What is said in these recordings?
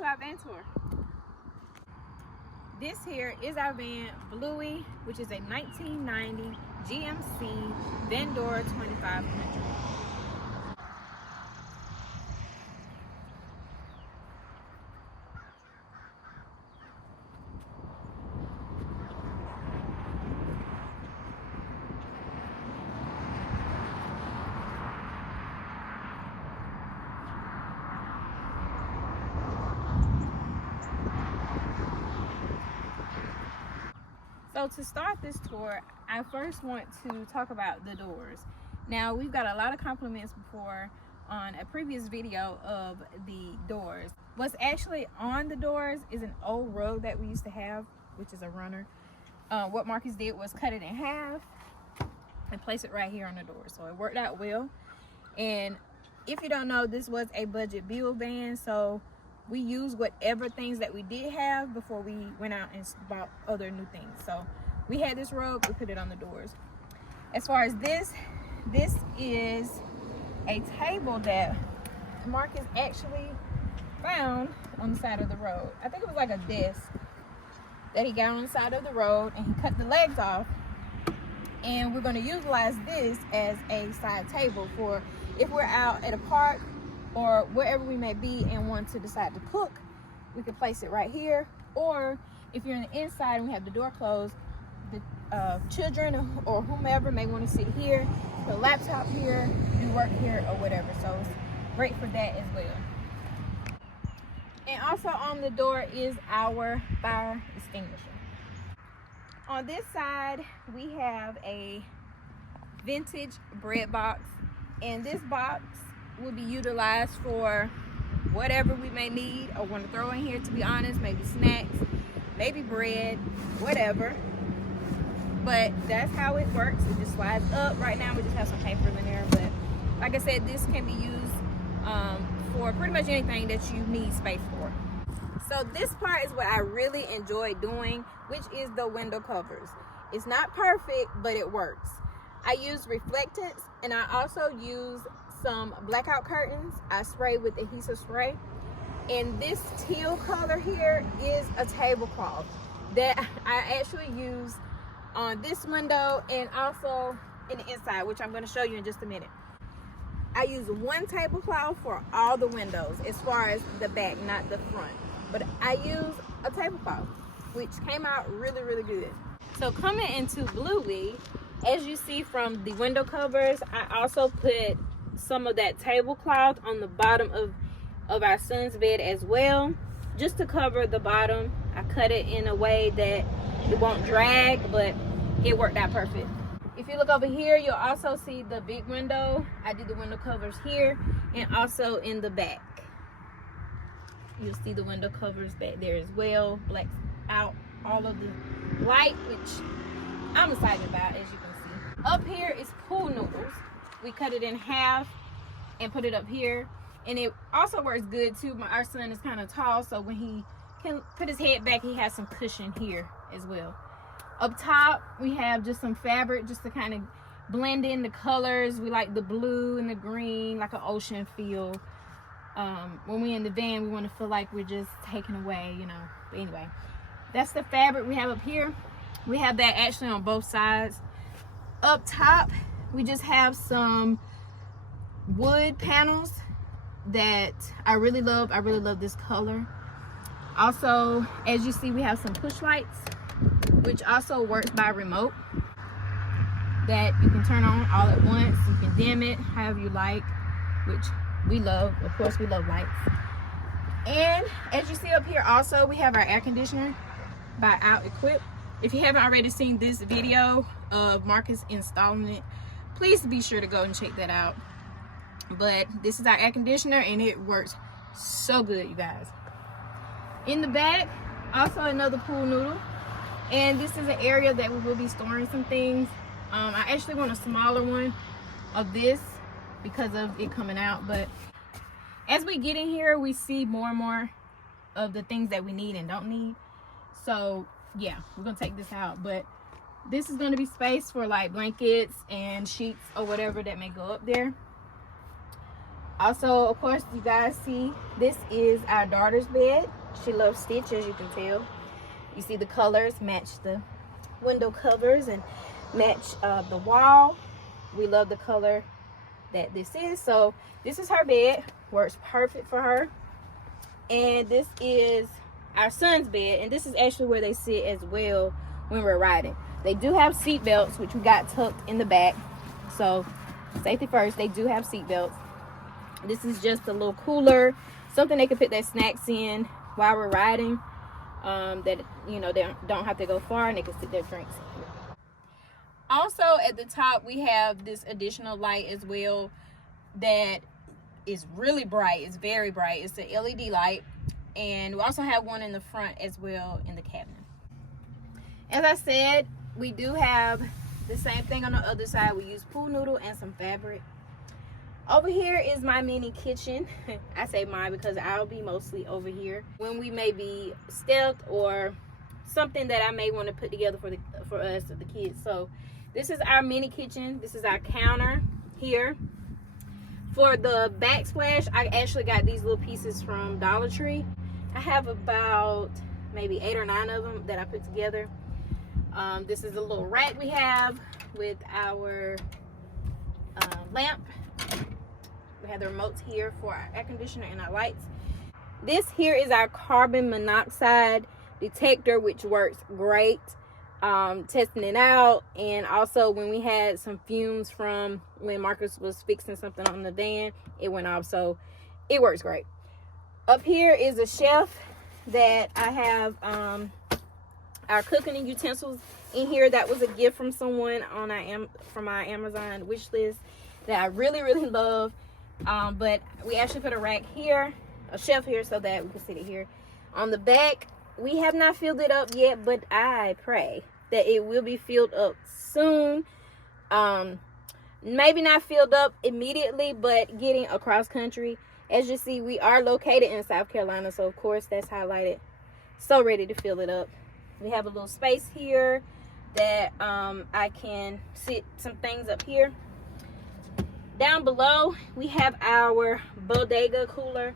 to our van tour. This here is our van, Bluey, which is a 1990 GMC Vendor 2500. So to start this tour, I first want to talk about the doors. Now, we've got a lot of compliments before on a previous video of the doors. What's actually on the doors is an old rug that we used to have, which is a runner. What Marcus did was cut it in half and place it right here on the door. So it worked out well. And if you don't know, this was a budget build van, so we used whatever things that we did have before we went out and bought other new things. So we had this rug, we put it on the doors. As far as this is a table that Marcus actually found on the side of the road. I think it was like a desk that he got on the side of the road, and he cut the legs off. And we're gonna utilize this as a side table for if we're out at a park or wherever we may be and want to decide to cook, we can place it right here. Or if you're on the inside and we have the door closed, the children or whomever may want to sit here, put a laptop here, do work here or whatever. So it's great for that as well. And also on the door is our fire extinguisher. On this side, we have a vintage bread box, and this box will be utilized for whatever we may need or want to throw in here, to be honest. Maybe snacks, maybe bread, whatever. But that's how it works. It just slides up. Right now we just have some papers in there, but like I said, this can be used for pretty much anything that you need space for. So this part is what I really enjoy doing, which is the window covers. It's not perfect, but it works. I use reflectants, and I also use some blackout curtains. I spray with adhesive spray, and this teal color here is a tablecloth that I actually use on this window and also in the inside, which I'm going to show you in just a minute. I use one tablecloth for all the windows as far as the back, not the front, but I use a tablecloth, which came out really, really good. So coming into Bluey, as you see from the window covers, I also put some of that tablecloth on the bottom of our son's bed as well, just to cover the bottom. I cut it in a way that it won't drag, but it worked out perfect. If you look over here, you'll also see the big window. I did the window covers here and also in the back. You'll see the window covers back there as well. Blacks out all of the light, which I'm excited about, as you can see. Up here is pool noodles. We cut it in half and put it up here, and it also works good too. Our son is kind of tall, so when he can put his head back, he has some cushion here as well. Up top, we have just some fabric just to kind of blend in the colors. We like the blue and the green, like an ocean feel. When we're in the van, we want to feel like we're just taken away, you know. But anyway, that's the fabric we have up here. We have that actually on both sides. Up top, we just have some wood panels that I really love. I really love this color. Also, as you see, we have some push lights, which also works by remote, that you can turn on all at once. You can dim it however you like, which we love. Of course, we love lights. And as you see up here also, we have our air conditioner by Out Equip. If you haven't already seen this video of Marcus installing it, please be sure to go and check that out. But this is our air conditioner, and it works so good, you guys. In the back, also another pool noodle, and this is an area that we will be storing some things. I actually want a smaller one of this because of it coming out, but as we get in here, we see more and more of the things that we need and don't need. So yeah, we're gonna take this out, but this is going to be space for like blankets and sheets or whatever that may go up there. Also, of course, you guys see this is our daughter's bed. She loves Stitch, as you can tell. You see the colors match the window covers and match the wall. We love the color that this is. So this is her bed, works perfect for her. And this is our son's bed, and this is actually where they sit as well when we're riding. They do have seat belts, which we got tucked in the back. So safety first, they do have seat belts. This is just a little cooler, something they can put their snacks in while we're riding, that, you know, they don't have to go far, and they can sit their drinks. Also at the top, we have this additional light as well that is really bright. It's very bright. It's an LED light, and we also have one in the front as well in the cabinet. As I said, we do have the same thing on the other side. We use pool noodle and some fabric. Over here is my mini kitchen. I say mine because I'll be mostly over here when we may be stealth or something that I may want to put together for us, the kids. So this is our mini kitchen. This is our counter here. For the backsplash, I actually got these little pieces from Dollar Tree. I have about maybe 8 or 9 of them that I put together. This is a little rack we have with our lamp. We have the remotes here for our air conditioner and our lights. This here is our carbon monoxide detector, which works great. Testing it out, and also when we had some fumes from when Marcus was fixing something on the van, it went off, so it works great. Up here is a shelf that I have our cooking utensils in here. That was a gift from someone on our Amazon wish list that I really love. But we actually put a rack here, a shelf here, so that we can sit it here. On the back, we have not filled it up yet, but I pray that it will be filled up soon. Maybe not filled up immediately, but getting across country. As you see, we are located in South Carolina, so of course that's highlighted. So ready to fill it up. We have a little space here that I can sit some things up here. Down below, we have our bodega cooler.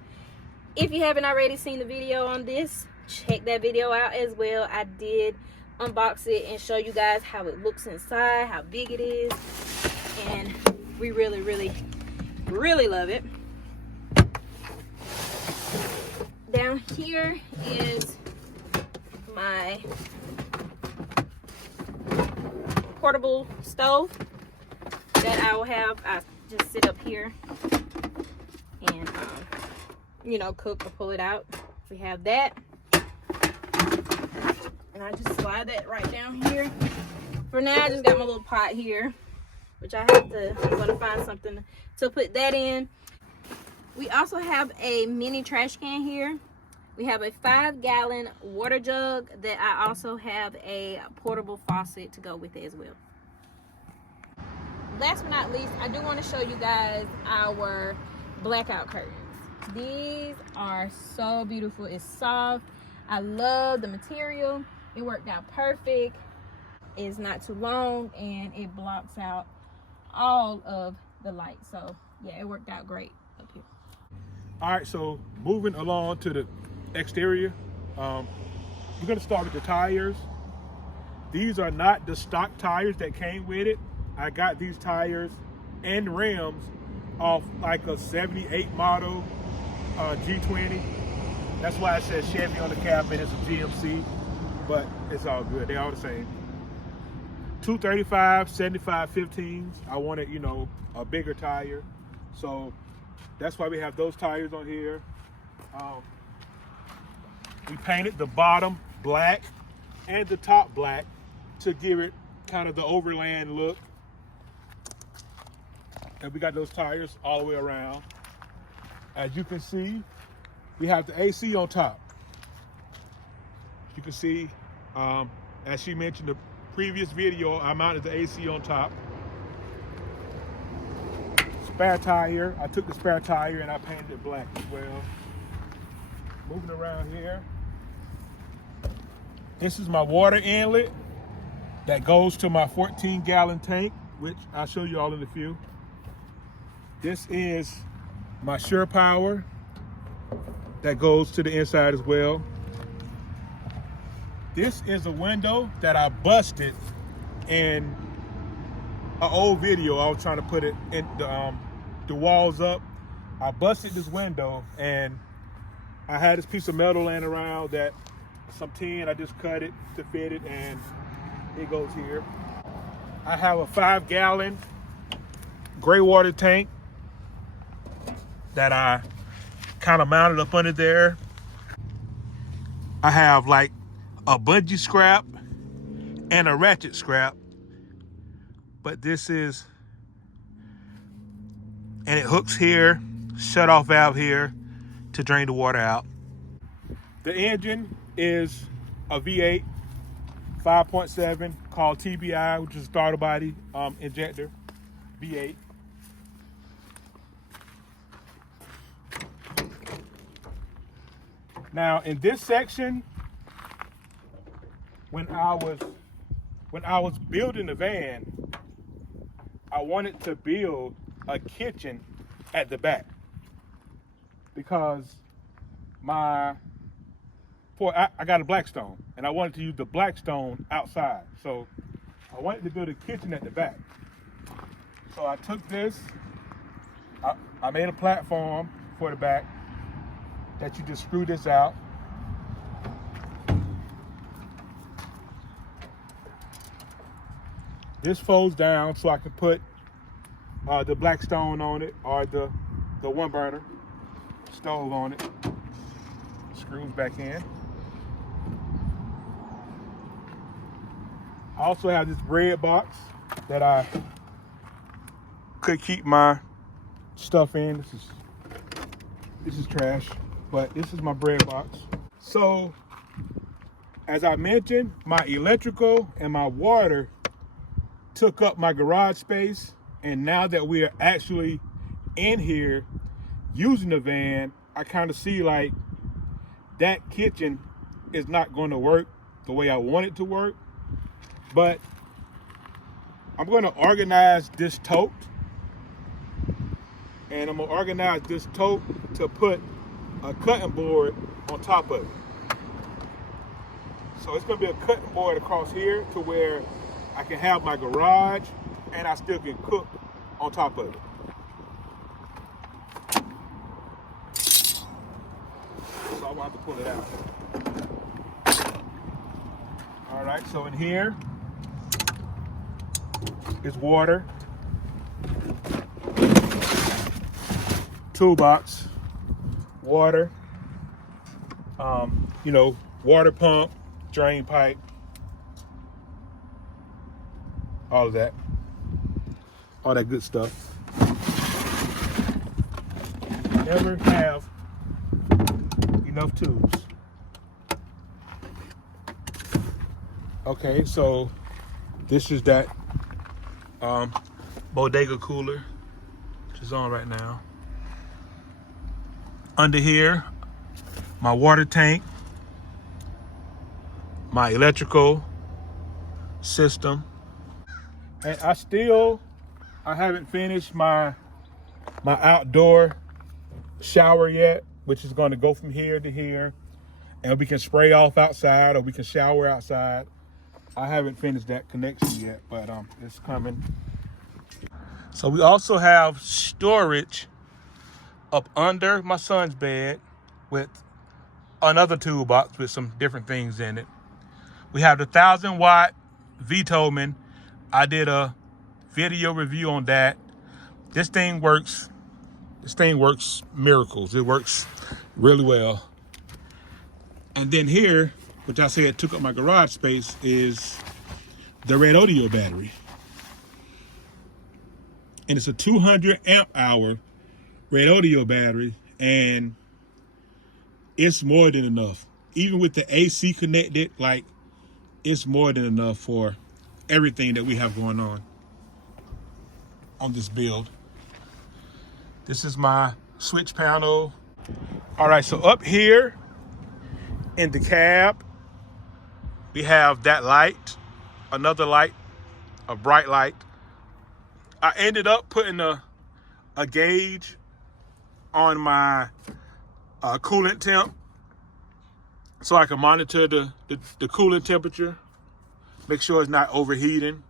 If you haven't already seen the video on this, check that video out as well. I did unbox it and show you guys how it looks inside, how big it is, and we really love it. Down here is my portable stove that I will have. I just sit up here and you know, cook or pull it out. We have that, and I just slide that right down here. For now, I just got my little pot here, which I'm gonna find something to put that in. We also have a mini trash can here. We have a 5-gallon water jug that I also have a portable faucet to go with it as well. Last but not least, I do want to show you guys our blackout curtains. These are so beautiful. It's soft. I love the material. It worked out perfect. It's not too long, and it blocks out all of the light. So yeah, it worked out great up here. All right, so moving along to the exterior, we're going to start with the tires. These are not the stock tires that came with it. I got these tires and rims off like a 78 model G20. That's why it says Chevy on the cap and it's a GMC, but it's all good. They're all the same. 235, 75, 15s. I wanted, you know, a bigger tire, so that's why we have those tires on here. We painted the bottom black and the top black to give it kind of the overland look. And we got those tires all the way around. As you can see, we have the AC on top. You can see, as she mentioned in the previous video, I mounted the AC on top. Spare tire, I took the spare tire and I painted it black as well. Moving around here. This is my water inlet that goes to my 14-gallon tank, which I'll show you all in a few. This is my Sure Power that goes to the inside as well. This is a window that I busted in an old video. I was trying to put it in the walls up. I busted this window and I had this piece of metal laying around, that some tin, I just cut it to fit it, and it goes here. I have a 5-gallon gray water tank that I kind of mounted up under there. I have like a bungee strap and a ratchet strap, but this is, and it hooks here, shut off valve here to drain the water out. The engine is a V8 5.7 called TBI, which is a throttle body injector V8. Now in this section, when I was building the van, I wanted to build a kitchen at the back because I got a Blackstone and I wanted to use the Blackstone outside. So I wanted to build a kitchen at the back. So I took this, I made a platform for the back that you just screw this out. This folds down so I can put the Blackstone on it, or the 1-burner stove on it. Screws back in. I also have this bread box that I could keep my stuff in. This is trash, but this is my bread box. So, as I mentioned, my electrical and my water took up my garage space, and now that we are actually in here using the van, I kind of see like that kitchen is not going to work the way I want it to work. But I'm going to organize this tote, and I'm going to organize this tote to put a cutting board on top of it. So it's going to be a cutting board across here to where I can have my garage and I still can cook on top of it. So I'm going to have to pull it out. All right, so in here is water, toolbox, water, water pump, drain pipe, all of that, all that good stuff. Never have enough tools. Okay, so this is that bodega cooler, which is on right now. Under here, my water tank, my electrical system, and I haven't finished my outdoor shower yet, which is going to go from here to here, and we can spray off outside or we can shower outside. I haven't finished that connection yet, but it's coming. So we also have storage up under my son's bed with another toolbox with some different things in it. We have the 1,000-watt Vitomin. I did a video review on that. This thing works miracles. It works really well. And then here, which I said took up my garage space, is the Red Audio battery. And it's a 200 amp hour Red Audio battery, and it's more than enough. Even with the AC connected, like, it's more than enough for everything that we have going on this build. This is my switch panel. All right, so up here in the cab, we have that light, another light, a bright light. I ended up putting a gauge on my coolant temp so I can monitor the coolant temperature, make sure it's not overheating.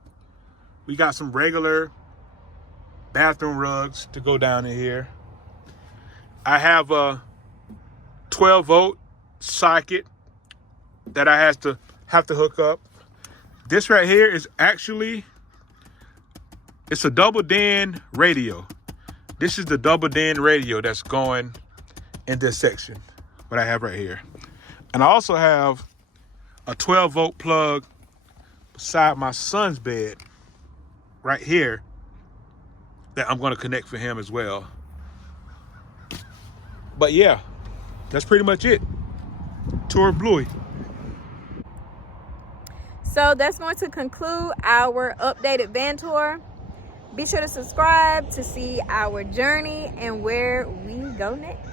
We got some regular bathroom rugs to go down in here. I have a 12-volt socket that I have to hook up. This right here is actually, it's a double DIN radio. This is the double DIN radio that's going in this section, what I have right here. And I also have a 12-volt plug beside my son's bed right here that I'm going to connect for him as well. But yeah, that's pretty much it. Tour of Bluey. So that's going to conclude our updated van tour. Be sure to subscribe to see our journey and where we go next.